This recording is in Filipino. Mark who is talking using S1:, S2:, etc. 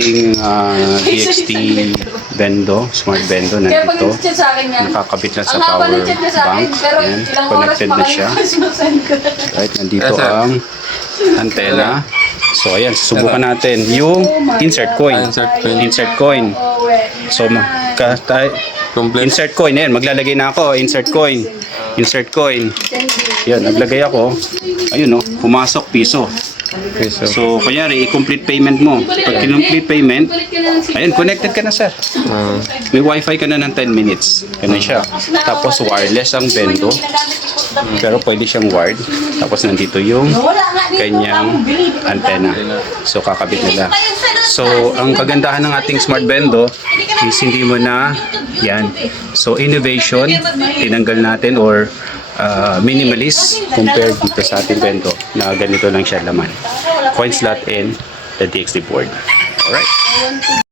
S1: ating ah, DXT bendo, smart
S2: sa akin yan,
S1: Nakakabit na sa
S2: ang
S1: power bank.
S2: pero
S1: Ayan,
S2: ilang oras
S1: connected
S2: pa
S1: na siya. Right, nandito
S3: Yes,
S1: ang antena. So ayan, susubukan natin yung insert coin.
S3: Insert coin.
S1: Insert coin.
S2: Oh.
S1: So ma- ka, tay-
S3: Complete.
S1: insert coin, ayan, maglalagay na ako, insert coin. Insert coin. Yan, naglagay ako. Ayun no, pumasok piso.
S3: Peso.
S1: So, kunyari, i-complete payment mo. Pag complete payment, ayun, connected ka na sir.
S3: Ah,
S1: May wifi ka na ng 10 minutes. Ganun siya. Tapos wireless ang bendo. Pero pwede siyang wired. Tapos nandito yung kanyang antena. So kakabit nila. So ang kagandahan ng ating smart bendo is hindi mo na yan. So innovation, tinanggal natin or uh, minimalist compared dito sa ating bendo na ganito lang siya laman. Coin slot in the DXD board. Alright.